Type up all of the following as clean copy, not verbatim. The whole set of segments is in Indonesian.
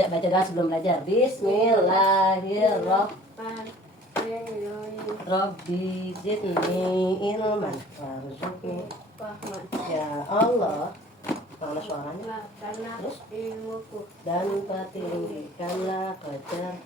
Tidak baca doa sebelum belajar. Bismillahirrahmanirrahim. Rabbi zidni ilman warzuqni. Ya Allah, mana suaranya? Terus dan tinggikanlah fajar.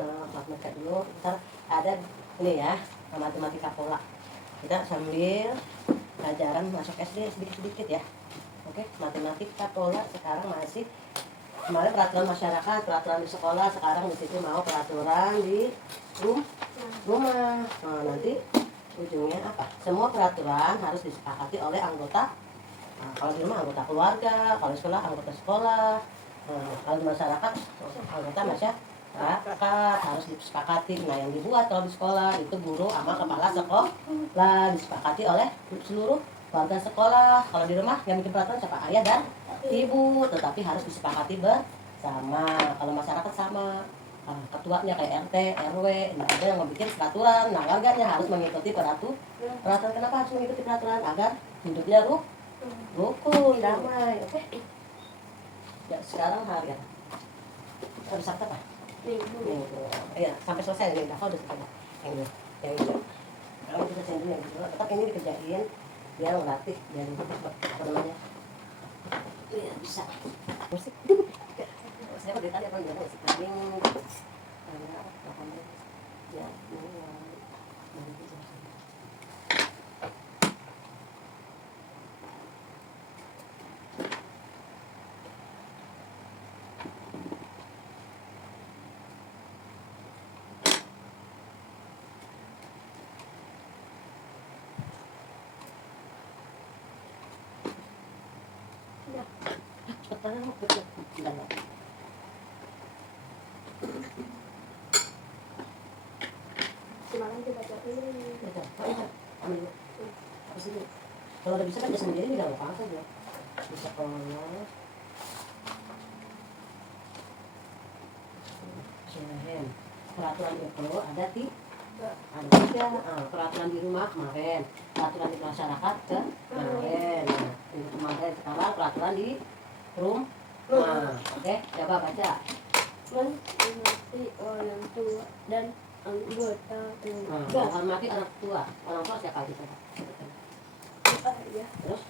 Nah, mereka dulu. Ntar ada ini ya, matematika pola. Kita sambil pelajaran masuk SD sedikit-sedikit ya. Oke, matematika pola sekarang masih kemarin peraturan masyarakat, peraturan di sekolah, sekarang di situ mau peraturan di rumah. Nah, nanti ujungnya apa? Semua peraturan harus disepakati oleh anggota. Nah, kalau di rumah anggota keluarga, kalau di sekolah anggota sekolah. Nah, kalau di masyarakat anggota masyarakat harus disepakati. Nah, yang dibuat kalau di sekolah itu guru sama kepala sekolah disepakati oleh seluruh warga sekolah. Kalau di rumah yang bikin peraturan siapa? Ayah dan ibu, tetapi harus disepakati bersama. Kalau masyarakat sama, ketuanya kayak RT, RW, nah ada yang membuat peraturan. Nah, warganya harus mengikuti peraturan. Kenapa harus mengikuti peraturan? Agar hidupnya rukun, damai. Oke. Ya, sekarang harian. Habis Sabtu apa? Minggu. Iya, sampai selesai nih. Udah selesai. Yang ini. Kalau kita sendiri yang gitu, tetap ini dikerjain. Dia ngelatih dan apa namanya? Iya bisa. Musik. Saya udah tadi apa gimana musik paling ya Semalam kita ini. Kalau udah bisa kan dia sendiri tidak apa saja. Di sekolah. Peraturan itu ada tiga. Peraturan di rumah kemarin, peraturan di masyarakat kemarin. Nah, ini kemarin sekarang peraturan di rumah. Oke, coba baca. Menghormati orang tua dan anggota keluarga. Menghormati orang tua. Orang tua siapa aja? Ayah. Terus?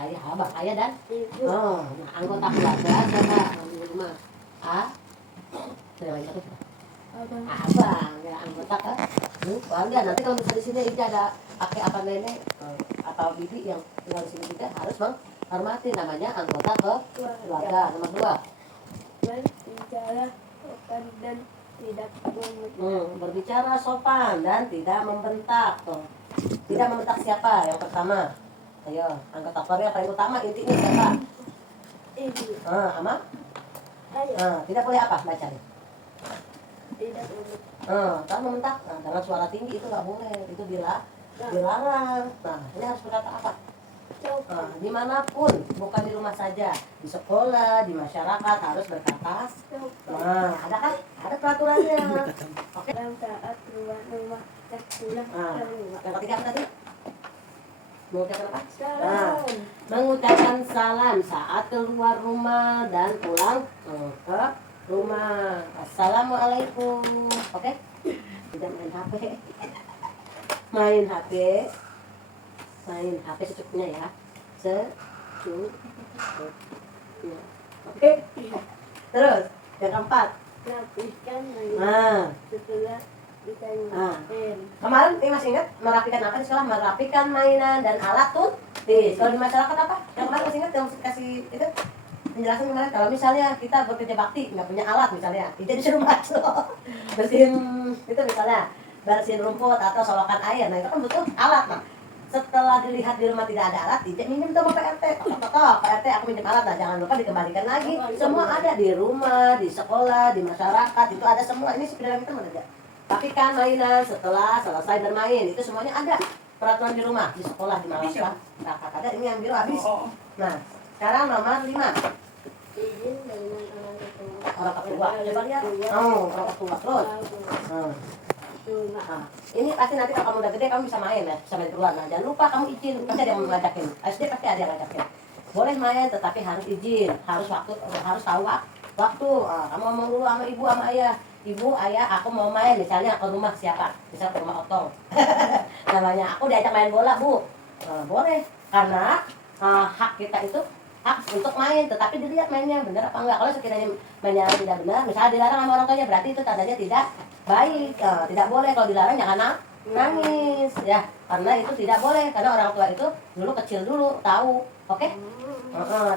Ayah, abang, ayah dan ibu. Nah, anggota keluarga siapa di rumah? Satu. Abang, ya anggota keluarga. Nanti kalau misalnya di sini Ija ada kakek apa nenek atau bibi yang tinggal di sini juga harus menghormati, namanya anggota keluarga. Nomor 2. Berbicara sopan dan tidak membentak. Berbicara sopan dan tidak membentak. Tidak membentak siapa? Yang pertama. Ayo, anggota keluarga yang paling utama intinya siapa? Ibu. Ama? Ayah. Tidak boleh apa? Baca. Tidak membentak. Kalau membentak, dengan suara tinggi itu nggak boleh, itu dilarang. Nah, ini harus berkata apa? Dimanapun, bukan di rumah saja, di sekolah, di masyarakat harus berkata. Nah, ada kan? Ada peraturannya. Oke. Dalam saat keluar rumah dan pulang ke rumah. Yang ketiga apa tadi? Mengucapkan apa? Salam. Mengucapkan salam saat keluar rumah dan pulang ke rumah. Assalamualaikum. Oke? Tidak main HP. Main HP secukupnya ya. Secukupnya. Oke? Terus yang keempat. Rapikan setelah ditanya. Kemarin ini masih ingat merapikan apa di sekolah? Merapikan mainan dan alat tulis. Kalau di masyarakat apa? Yang kemarin masih ingat yang kasih itu penjelasan kemarin, kalau misalnya kita bekerja bakti nggak punya alat misalnya, kita disuruh masuk bersihin itu misalnya bersihin rumput atau solokan air, nah itu kan butuh alat. Nah, setelah dilihat di rumah tidak ada alat, tidak minjem sama PRT. PRT aku minjem alat, nah jangan lupa dikembalikan lagi. Semua ada di rumah, di sekolah, di masyarakat, itu ada semua. Ini sepeda kita mana aja. Tapi kan mainan setelah selesai bermain itu semuanya ada. Peraturan di rumah, di sekolah, di masyarakat, ada. Ini yang biru habis. Nah, sekarang nomor 5. Izin dengan Orang ketua. Coba lihat. Orang ketua terus. Ini pasti nanti kalau kamu udah gede kamu bisa main ya, bisa main keluar. Nah, jangan lupa kamu izin, pasti ada yang ngajakin. SD pasti ada yang ngajakin. boleh main tetapi harus izin, harus tahu waktu. Kamu ngomong dulu sama ibu sama ayah, ibu ayah aku mau main misalnya ke rumah siapa, misal ke rumah Otong namanya, aku diajak main bola bu, boleh, karena hak kita itu hak untuk main, tetapi dilihat mainnya benar apa enggak. Kalau sekiranya mainnya tidak benar, misalnya dilarang sama orang tuanya, berarti itu tandanya tidak baik. Tidak boleh, kalau dilarang jangan nangis ya, karena itu tidak boleh, karena orang tua itu dulu kecil dulu tahu, oke?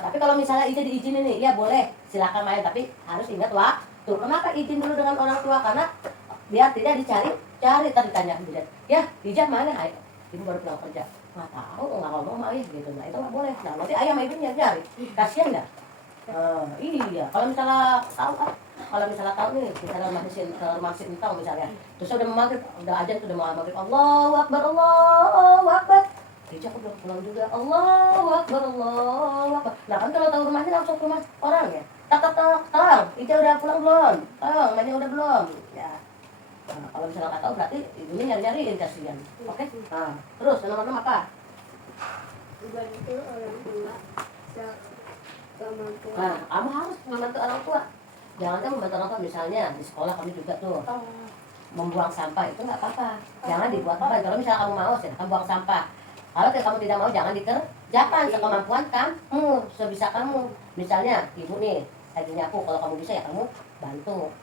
Tapi kalau misalnya itu diizinin nih, ya boleh silakan main, tapi harus ingat waktu. Kenapa izin dulu dengan orang tua? Karena biar tidak dicari tadi ditanya ya Ijaz mana, ayo ibu baru pulang kerja, nggak tahu, nggak ngomong sama ayah gitu. Nah itu nggak boleh, nah nanti ayah sama ibunya nyari, kasihan nggak? Iya, kalau misalnya tahu kalau misalnya tahu nih, misalnya masih tahu misalnya, terus udah maghrib, udah ajan tuh, udah mau maghrib, Allahu Akbar, Allahu Akbar, Ija aku belum pulang juga, Allahu Akbar, Allahu Akbar. Nah kan kalau tahu rumahnya langsung ke rumah orang ya, tak, Ija udah pulang belum? Mainnya udah belum? Ya. Nah, kalau misalnya nggak tahu berarti ibunya nyariin kasihan, oke? Nah, terus nomor 6 apa? Bantu orang tua. Nah, kamu harus membantu orang tua. Jangan kan membantu orang tua, misalnya di sekolah kamu juga tuh membuang sampah, itu nggak apa-apa. Jangan dibuat apa. Kalau misalnya kamu mau, silakan buang sampah. Kalau kamu tidak mau, jangan dikerjakan sekemampuan kamu, sebisa kamu. Misalnya ibu nih, lagi nyapu, kalau kamu bisa ya kamu bantu.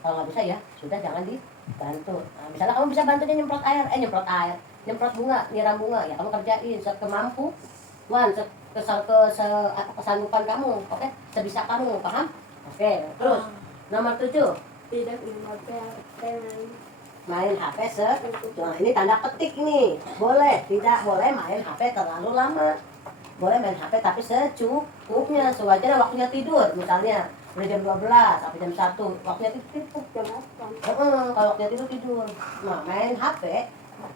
Kalau nggak bisa ya sudah, jangan dibantu. Nah, misalnya kamu bisa bantunya nyemprot bunga, nyiram bunga, ya kamu kerjain sekemampuan, kesanggupan kamu, oke? Sebisa kamu, paham? Oke, terus nomor 7, tidak memakai main HP nah, ini tanda petik ini. Tidak boleh main HP terlalu lama. Boleh main HP tapi secukupnya, sewajarnya, waktunya tidur. Misalnya dari jam 12 sampai jam 1, waktunya tidur. Kalau waktunya tidur. Nah, main HP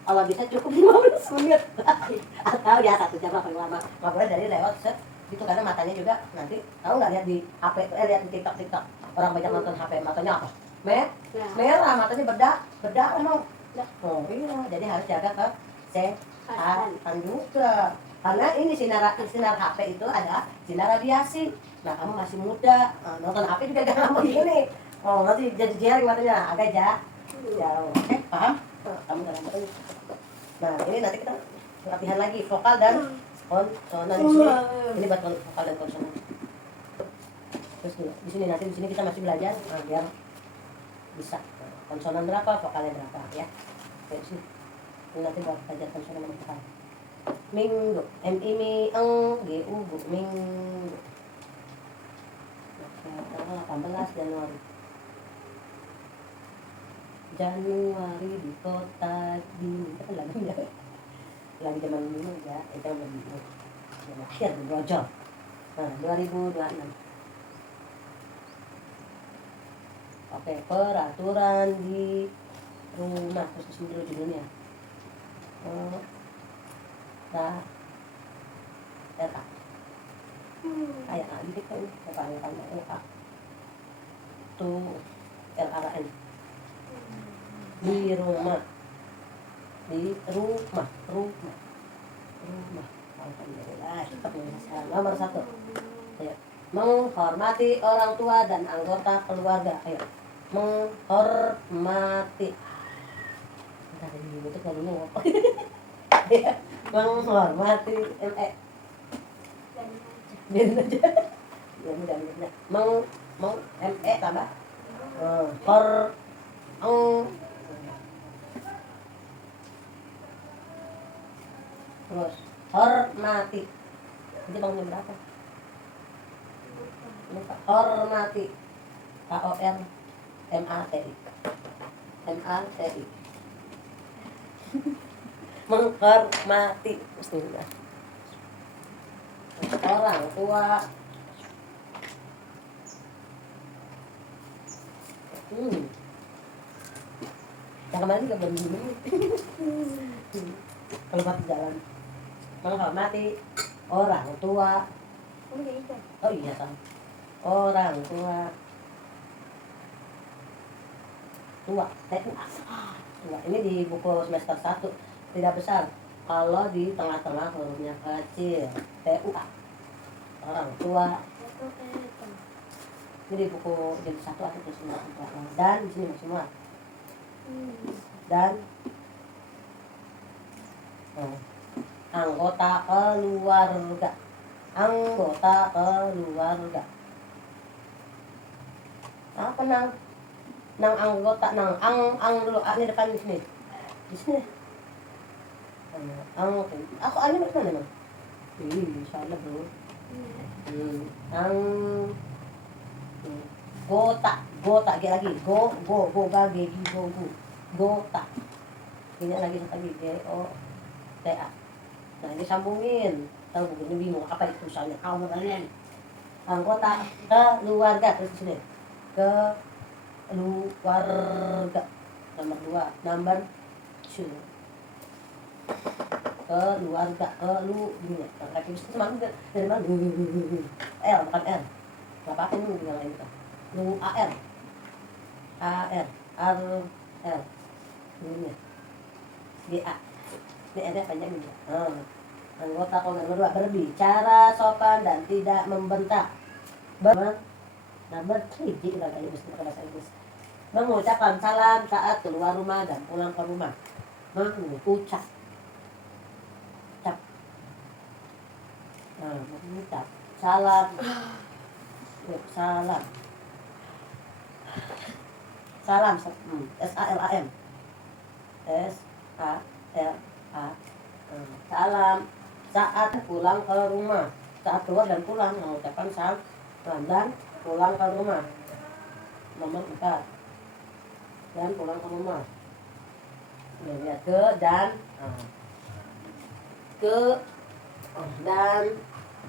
kalau bisa cukup 15 menit atau ya 1 jam lah paling lama. Nggak boleh dari lewat gitu, karena matanya juga nanti, tahu nggak, lihat di HP, lihat di TikTok orang banyak nonton HP, matanya apa? Merah, matanya bedak emang. Oh iya, jadi harus jaga kesehatan juga. Karena ini sinar HP itu ada sinar radiasi. Nah kamu masih muda, nonton HP juga jangan begini. Oh nanti jadi jering matanya, agak jauh. Oke, paham? Kamu dalam betul. Nah ini nanti kita latihan lagi vokal dan konsonan di sini. Ini buat vokal dan konsonan. Terus di sini kita masih belajar, biar bisa konsonan berapa, vokalnya berapa ya. Oke, sini. Ini nanti buat belajar konsonan dan vokal. Minggu, G-U, minggu. 18 Januari. Januari di kota dini, itu lagunya lagi zaman dulu ya, itu yang akhir di brojol. Nah 2026. Oke, peraturan di rumah, terus dulu judulnya. RA. Kayak gitu kan, RA. Tuh LRN. Di rumah. Alhamdulillah, tetap nomor 1. Ayo. Menghormati orang tua dan anggota keluarga. Ayo. Menghormati. Entar ini itu kalau ngomong. Menghormati biarin aja. Tambah terus hormati. Itu bangunnya berapa? Hormati. HORMATI. Menghormati orang tua. Yang kemarin juga belum minum. Kalau mati jalan. Menghormati orang tua. Oh iya kan. Orang tua. Tua. Ini di buku semester 1 tidak besar. Kalau di tengah-tengah hurufnya kecil. TUA. orang tua. Ini di buku jadi satu atau terus semua. Dan di sini semua. Dan anggota keluarga. Anggota keluarga. Apa nang anggota ang dulu a di depan di sini. Di sini. Ang aku a-nya mana memang? Salah bro. Gota lagi. Go gage gota. Ini lagi satu lagi G-O-T-A. Nah, ini sambungin. Tahu begini bingung apa itu tulisannya? Kamu kalian. Anggota keluarga terus di sini. Keluarga. Nomor 2. Number 2. Keluarga. Ini. Kaki bisa semakin dari mana? L bukan L. Enggak apa-apa ini yang lain kita. A-R. R-L. Ini. G-A. Ini ada panjang juga. Anggota keluarga 2 berbicara sopan dan tidak membentak. Number 3 kita kali mesti pakai bahasa Inggris. Mengucapkan salam saat keluar rumah dan pulang ke rumah. Mengucap. Mengucap. Salam. Salam. Salam. S-A-L-A-M. S-A-L-A. Salam saat pulang ke rumah. Saat keluar dan pulang mengucapkan salam dan pulang ke rumah. Nomor 4. Dan pulang ke rumah. Lihat ke dan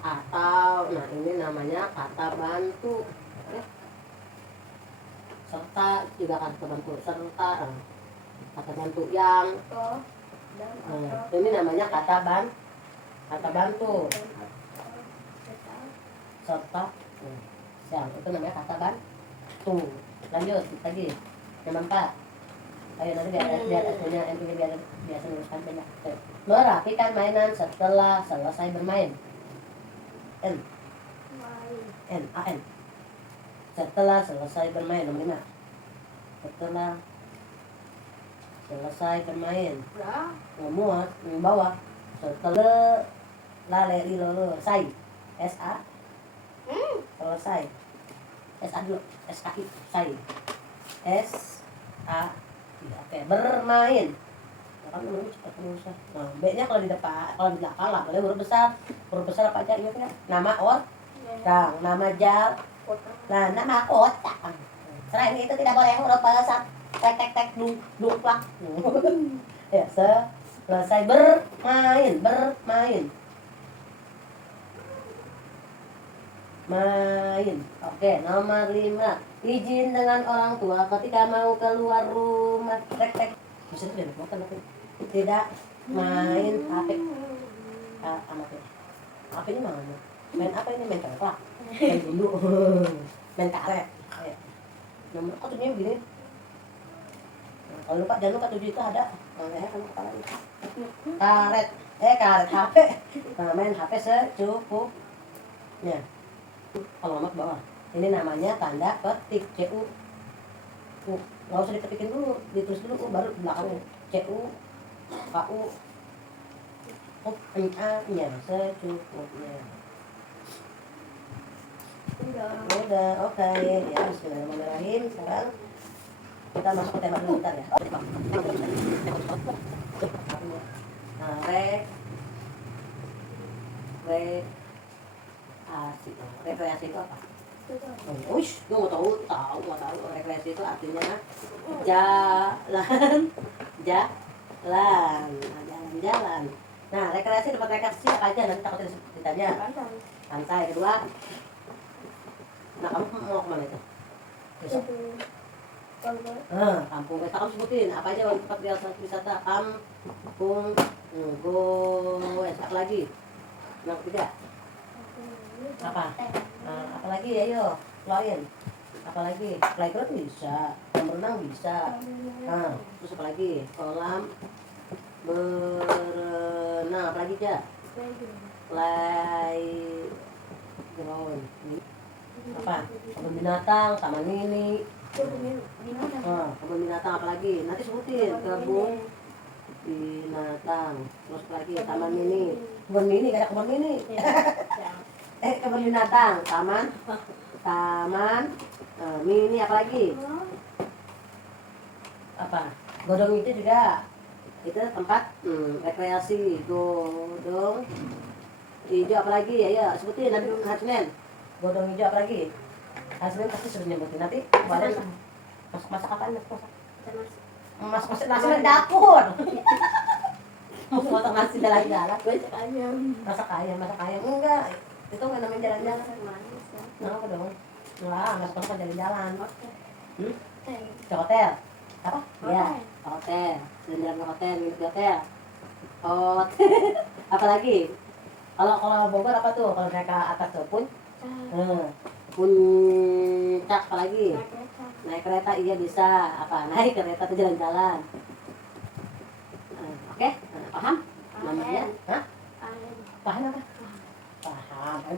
atau. Nah, ini namanya kata bantu. Serta juga kata bantu. Serta kata bantu yang ini namanya kata bantu. Serta yang itu namanya kata bantu. Lanjut lagi. Nomor 4. Ayo nanti biar punya ini biar biasa nuliskan banyak. Merapikan mainan setelah selesai bermain. N A N. Setelah selesai bermain. Nomor 5. Setelah selesai bermain. Muat bawah. Setelah selesai. S-A selesai. S-A dulu. S-A-I selesai. S-A oke. Bermain. Kan namanya cepat terus. Nah, B-nya kalau di depan, kalau di belakang lah boleh huruf besar. Huruf besar apa aja ingatnya? Nama orang, nama jal. Nah, nama kota. Selain itu tidak boleh huruf besar. Tek duplak. Ya, selesai bermain. Main. Oke, nomor 5. Izin dengan orang tua ketika mau keluar rumah. Tek. Bisa tidak makan aku. Tidak main HP. Anaknya. HP-nya mana? Main apa ini? Main congklak. Main gundu. Main karet. Nomor kok tujuhnya begini? Kalau lupa jangan lupa 7 itu ada. Kamu kepala ini. Karet HP. Main HP secukupnya. Alamat bawah. Ini namanya tanda petik. CU. Nggak usah diketikin dulu, ditulis dulu baru belakangnya. CU KU NA-nya secukupnya. Udah, oke. Ya, bismillahirrahmanirrahim. Sekarang kita masuk ke tema dulu bentar ya. Nah, rekreasi itu apa? Uish, gue mau tahu. Rekreasi itu artinya jalan. Nah, rekreasi tempat rekreasi apa aja? Nanti takutnya ditanya. Pantai. Kedua. Nah, kamu mau kemana itu? Besok. Kampung. Kamu sebutin apa aja tempat wisata? Kampung. Apa lagi? Yang ketiga. Apa? Apa lagi? Ayo, keluarin. Apa lagi? Playground bisa, berenang bisa. Terus apa lagi? Kolam berenang. Apa lagi aja? playground. Apa? Kebun binatang, taman mini. Kebun binatang apa lagi? Nanti sebutin. Kebun binatang. Terus apa lagi? Taman mini. Kebun mini, gak ada kebun mini. Kebun binatang, taman mini apa lagi? Apa? Godong itu juga. Itu tempat rekreasi. Godong hijau apa lagi? Ya sebutin nanti hari Senin. Godong hijau apa lagi? Hari Senin pasti sudah nyebutin. Nanti badan masak apaan? Masak nasi di dapur. Mau potong nasi jalan-jalan. Masak ayam enggak. Itu nggak namanya jalan-jalan. Kenapa dong? Wah, masak jalan-jalan. Ke hotel. Apa? Iya, hotel. Jalan-jalan ke hotel, nginep di hotel. Apalagi? Kalau Bogor apa tuh? Kalau naik ke atas tuh puncak apa lagi? Naik kereta iya bisa. Apa? Naik kereta tuh jalan-jalan. Oke? Paham? Namanya? Hah? Paham apa?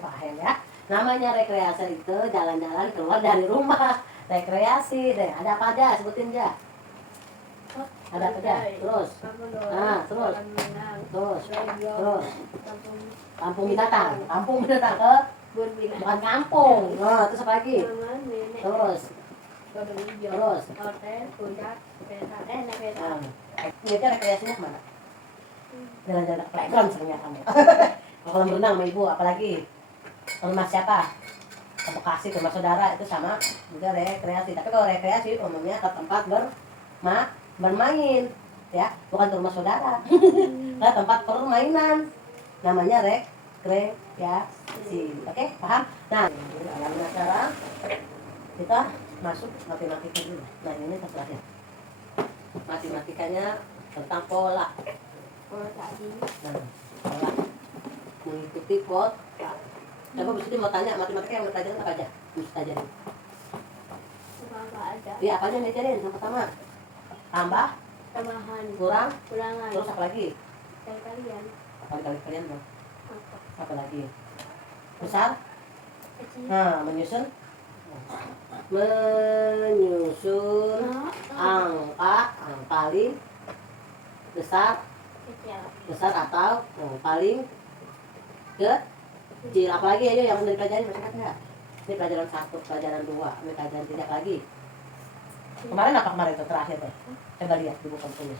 Paham ya. Namanya rekreasi itu jalan-jalan keluar dari rumah. Rekreasi deh. Ada apa aja? Sebutin aja. Ada apa aja? Terus. Terus. Kampung binatang ke bukan kampung. Terus apa lagi? Terus. Hotel, puncak, kereta, naik kereta. Biasanya rekreasinya kemana? Jalan-jalan ke playground seringnya kamu. Kalau berenang sama ibu, apalagi? Ke rumah siapa? Ke Bekasi, ke rumah saudara, itu sama juga rekreasi. Tapi kalau rekreasi umumnya ke tempat bermain, ya, bukan ke rumah saudara. Ke tempat permainan, namanya rekreasi. Oke, paham? Nah, alhamdulillah sekarang kita masuk matematika dulu. Nah, ini terserah. Matematikanya tentang pola. Nah, pola mengikuti pola. Coba bisa mau tanya matematika yang belajar apa aja? Bisa aja. Iya, apa aja yang diajarin? Yang pertama, tambah, tambahan, kurangan. Terus apa lagi? kalian. Kali kalian dong. Apa lagi? Besar? Kecil. Nah, menyusun angka yang paling besar atau yang paling kecil. Apalagi aja yang udah dipelajari masih ingat? Ini pelajaran 1, pelajaran 2, ini pelajaran 3 lagi. Kemarin apa kemarin itu terakhir tuh? Coba lihat di buku tulis.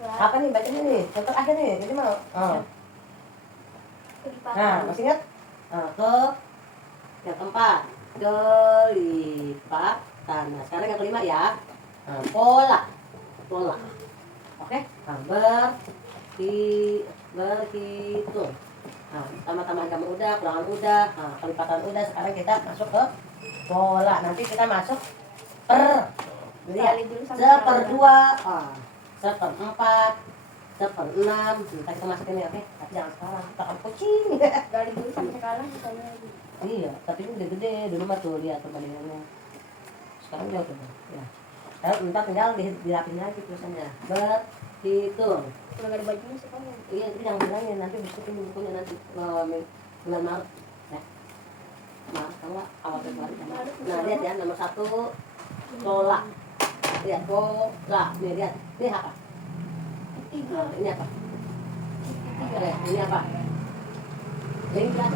Apa nih bacanya nih? Contoh akhir nih, jadi mau. Nah, masih ingat? Yang keempat, kelipatan. Nah, sekarang yang kelima ya. Pola. Oke? Berhitung. Nah, tambah-tambahan kamu udah, kurangan udah, kelipatan udah. Sekarang kita masuk ke pola. Nanti kita masuk seper-2, seper-4, seper-6. Kita masukin ya, oke? Tapi jangan sekarang, kita akan kucing. Dari dulu sampai sekarang misalnya lagi. Iya, tapi ini gede-gede dulu mah tuh lihat perbandingannya. Sekarang jauh tuh. Ya. Lalu entar tinggal dirapin lagi tulisannya. Berhitung. Kalau nggak ada bajunya sekarang. Iya, itu jangan bilangin nanti bisikin bukunya nanti bulan Maret. Ya. Maret kalau awal Februari. Nah, lihat ya nomor 1 pola. Lihat pola. Nih lihat. Ini apa? Ini apa? Ini apa? Ini bukan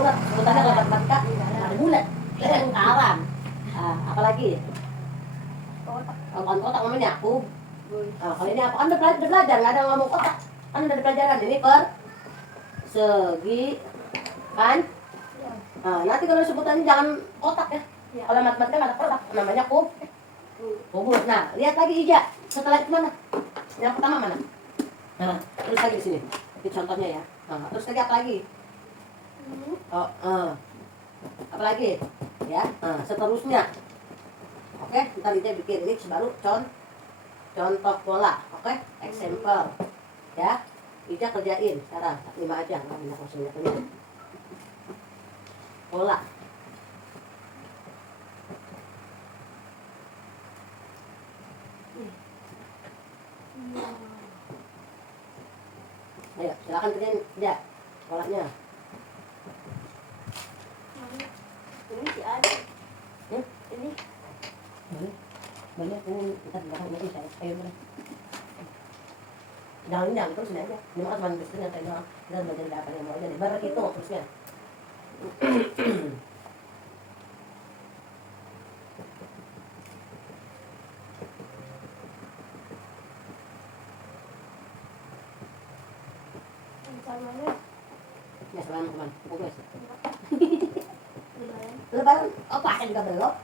bulat. Sebutannya kalau matematika ada bulat. Ini lingkaran. Apalagi? Kotak namanya kub. Kalau ini apa? Kan udah belajar, nggak ada ngomong kotak. Kan udah di pelajaran. Ini persegi kan? Nanti kalau sebutannya jangan kotak ya. Kalau matematika nggak ada kotak, namanya kubus. Nah, lihat lagi Ija. Setelah itu mana? Yang pertama mana? Nah, terus lagi di sini. Ini contohnya ya. Terus lagi apa lagi? Apa lagi? Ya, seterusnya. Oke, ntar Ija bikin ini baru contoh pola. Oke, example. Ya, Ija kerjain sekarang 5 aja, nggak banyak maksudnya. Pola. Ayo, silakan kerjain ya polanya. ini kita di belakang ini saya. Ayo mana? Jangan terus ini aja. Ini makan cuma biskuit yang tadi doang. Kita belajar apa yang mau aja deh. Baru itu terusnya. Samanya Ya selama teman. Bagus. lumayan. Lebaran, oh pakai juga belum.